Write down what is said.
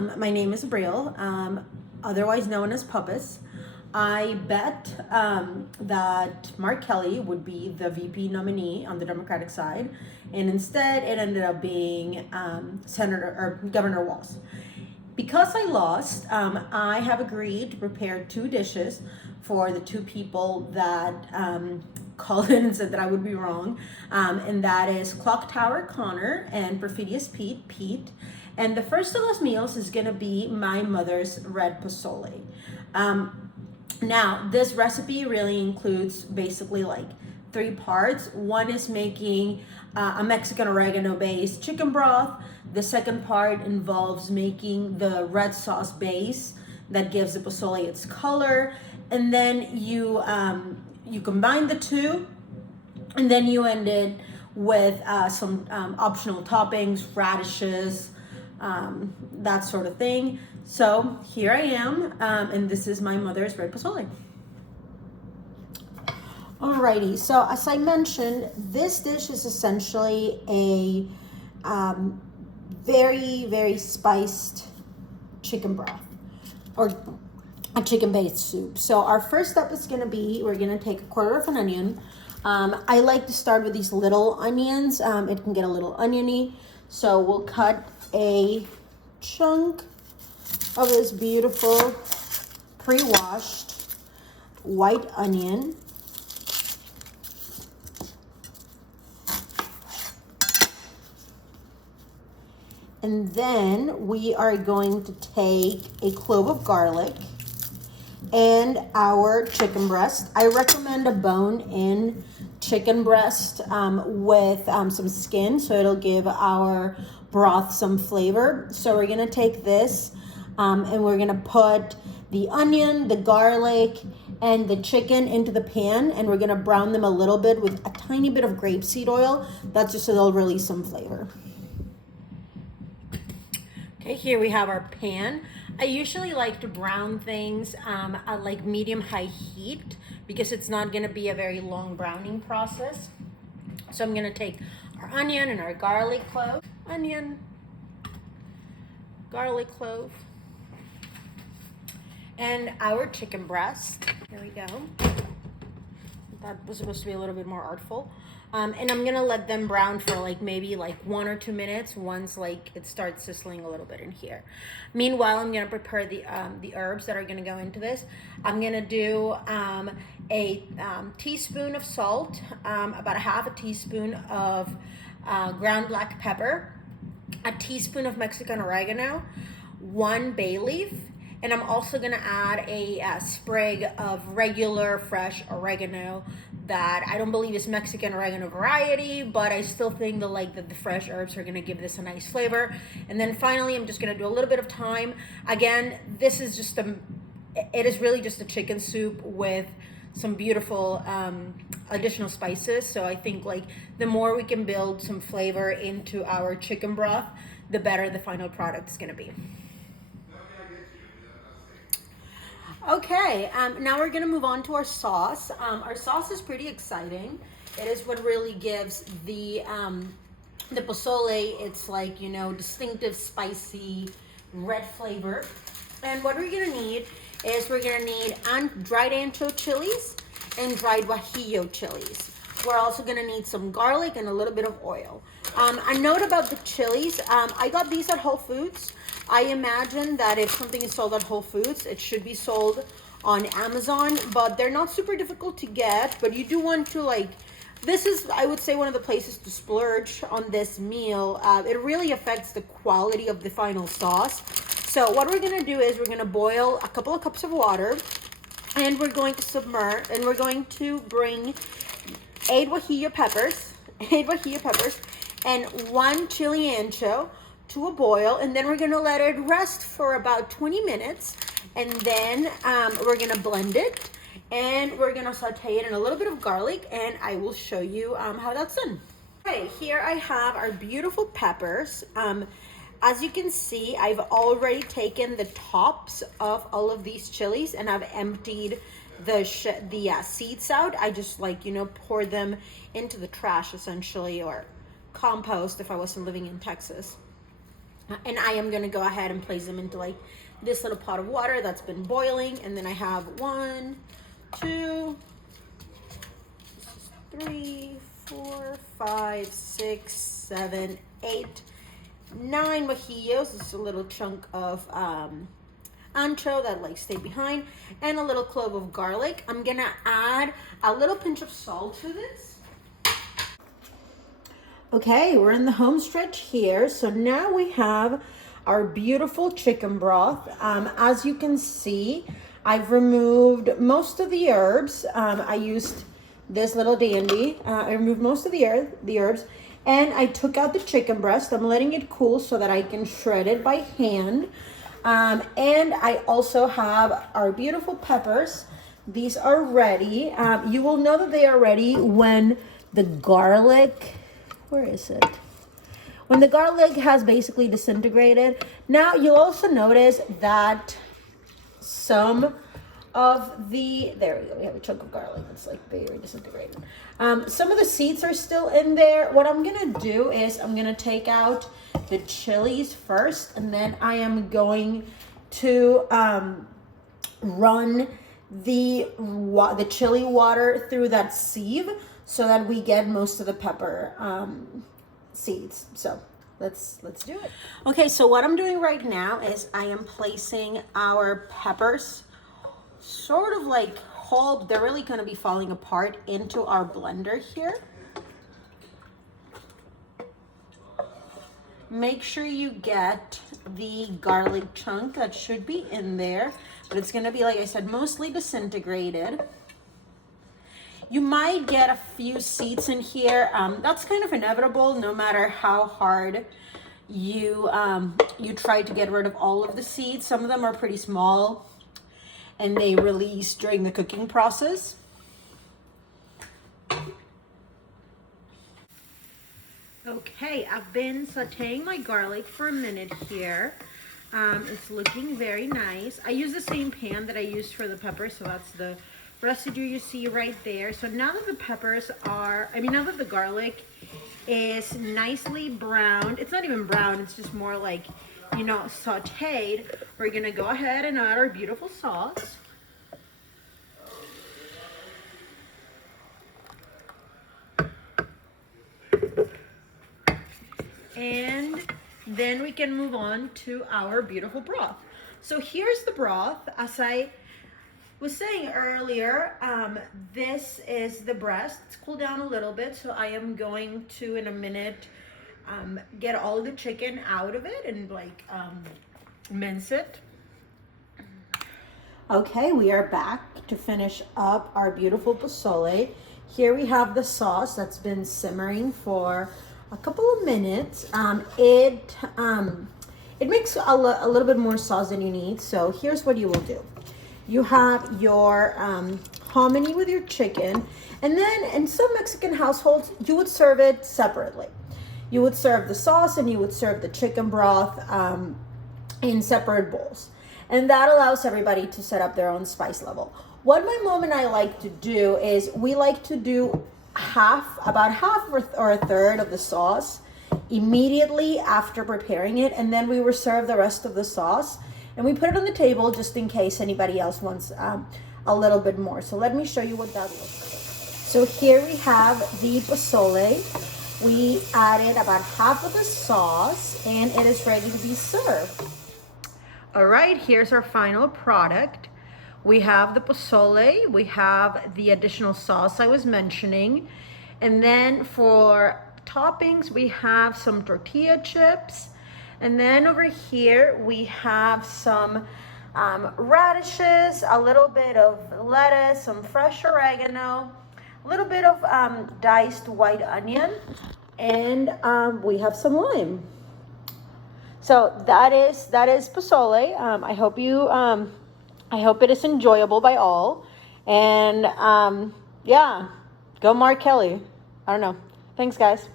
My name is Abriel, otherwise known as Puppis. I bet that Mark Kelly would be the VP nominee on the Democratic side, and instead it ended up being Senator or Governor Walz. Because I lost, I have agreed to prepare 2 dishes for the 2 people that called in and said that I would be wrong, and that is Clock Tower Connor and Perfidious Pete. And the first of those meals is gonna be my mother's red pozole. Now, this recipe really includes basically like 3 parts. One is making a Mexican oregano based chicken broth. The second part involves making the red sauce base that gives the pozole its color. And then you combine the 2, and then you end it with some optional toppings, radishes, that sort of thing. So here I am, and this is my mother's red pozole. Alrighty, so as I mentioned, this dish is essentially a very, very spiced chicken broth or a chicken-based soup. So our first step is gonna be, we're gonna take a quarter of an onion. I like to start with these little onions. It can get a little oniony. So we'll cut a chunk of this beautiful pre-washed white onion. And then we are going to take a clove of garlic and our chicken breast. I recommend a bone-in chicken breast with some skin, so it'll give our broth some flavor. So we're gonna take this and we're gonna put the onion, the garlic, and the chicken into the pan, and we're gonna brown them a little bit with a tiny bit of grapeseed oil. That's just so they'll release some flavor. Okay, here we have our pan. I usually like to brown things at like medium-high heat because it's not gonna be a very long browning process. So I'm gonna take our onion and our garlic clove. Onion, garlic clove, and our chicken breast. Here we go. That was supposed to be a little bit more artful. And I'm gonna let them brown for like maybe like 1 or 2 minutes once like it starts sizzling a little bit in here. Meanwhile, I'm gonna prepare the herbs that are gonna go into this. I'm gonna do a teaspoon of salt, about a half a teaspoon of ground black pepper, a teaspoon of Mexican oregano, 1 bay leaf, and I'm also gonna add a sprig of regular fresh oregano that I don't believe is Mexican oregano variety, but I still think that the fresh herbs are gonna give this a nice flavor. And then finally, I'm just gonna do a little bit of thyme. Again, this is just it is really just a chicken soup with some beautiful additional spices. So I think like the more we can build some flavor into our chicken broth, the better the final product is gonna be. Okay, now we're gonna move on to our sauce. Our sauce is pretty exciting. It is what really gives the pozole its like, you know, distinctive spicy red flavor. And what we're gonna need is we're gonna need dried ancho chilies and dried guajillo chilies. We're also gonna need some garlic and a little bit of oil. A note about the chilies, I got these at Whole Foods. I imagine that if something is sold at Whole Foods, it should be sold on Amazon, but they're not super difficult to get, but you do want to like, this is, I would say, one of the places to splurge on this meal. It really affects the quality of the final sauce. So what we're gonna do is we're gonna boil a couple of cups of water, and we're going to submerge, and we're going to bring 8 guajillo peppers, and 1 chili ancho to a boil, and then we're gonna let it rest for about 20 minutes, and then we're gonna blend it, and we're gonna saute it in a little bit of garlic, and I will show you how that's done. Okay, here I have our beautiful peppers. As you can see, I've already taken the tops of all of these chilies, and I've emptied the seeds out. I just like, you know, pour them into the trash essentially, or compost if I wasn't living in Texas. And I am gonna go ahead and place them into like this little pot of water that's been boiling. And then I have 1, 2, 3, 4, 5, 6, 7, 8, 9 mojillos. This is a little chunk of ancho that like stayed behind, and a little clove of garlic. I'm gonna add a little pinch of salt to this. Okay, we're in the home stretch here. So now we have our beautiful chicken broth. As you can see, I've removed most of the herbs. I used this little dandy. I removed most of the herbs, and I took out the chicken breast. I'm letting it cool so that I can shred it by hand. And I also have our beautiful peppers. These are ready. You will know that they are ready when the garlic, where is it? When the garlic has basically disintegrated. Now you'll also notice that some of the, there we go, we have a chunk of garlic that's like very disintegrated. Some of the seeds are still in there. What I'm gonna do is I'm gonna take out the chilies first, and then I am going to run the chili water through that sieve so that we get most of the pepper seeds. So let's do it. Okay, so what I'm doing right now is I am placing our peppers sort of like whole, they're really going to be falling apart, into our blender here. Make sure you get the garlic chunk that should be in there, but it's going to be, like I said, mostly disintegrated. You might get a few seeds in here. That's kind of inevitable no matter how hard you try to get rid of all of the seeds. Some of them are pretty small and they release during the cooking process. Okay, I've been sauteing my garlic for a minute here. It's looking very nice. I use the same pan that I used for the pepper, so that's the residue you see right there. So now that the peppers are, now that the garlic is nicely browned, it's not even brown, it's just more like, sauteed, we're gonna go ahead and add our beautiful sauce. And then we can move on to our beautiful broth. So here's the broth. As I was saying earlier, this is the breast. It's cooled down a little bit, so I am going to, in a minute, get all the chicken out of it and mince it. Okay, we are back to finish up our beautiful pozole. Here we have the sauce that's been simmering for a couple of minutes. It makes a little bit more sauce than you need. So here's what you will do. You have your hominy with your chicken, and then in some Mexican households, you would serve it separately. You would serve the sauce and you would serve the chicken broth in separate bowls. And that allows everybody to set up their own spice level. What my mom and I like to do is we like to do about half or a third of the sauce immediately after preparing it, and then we reserve the rest of the sauce and we put it on the table just in case anybody else wants a little bit more. So let me show you what that looks like. So here we have the pozole. We added about half of the sauce and it is ready to be served. All right, here's our final product. We have the pozole, we have the additional sauce I was mentioning, and then for toppings we have some tortilla chips, and then over here we have some radishes, a little bit of lettuce, some fresh oregano, a little bit of diced white onion, and we have some lime. So that is pozole. I hope it is enjoyable by all. And yeah, go Mark Kelly. I don't know. Thanks, guys.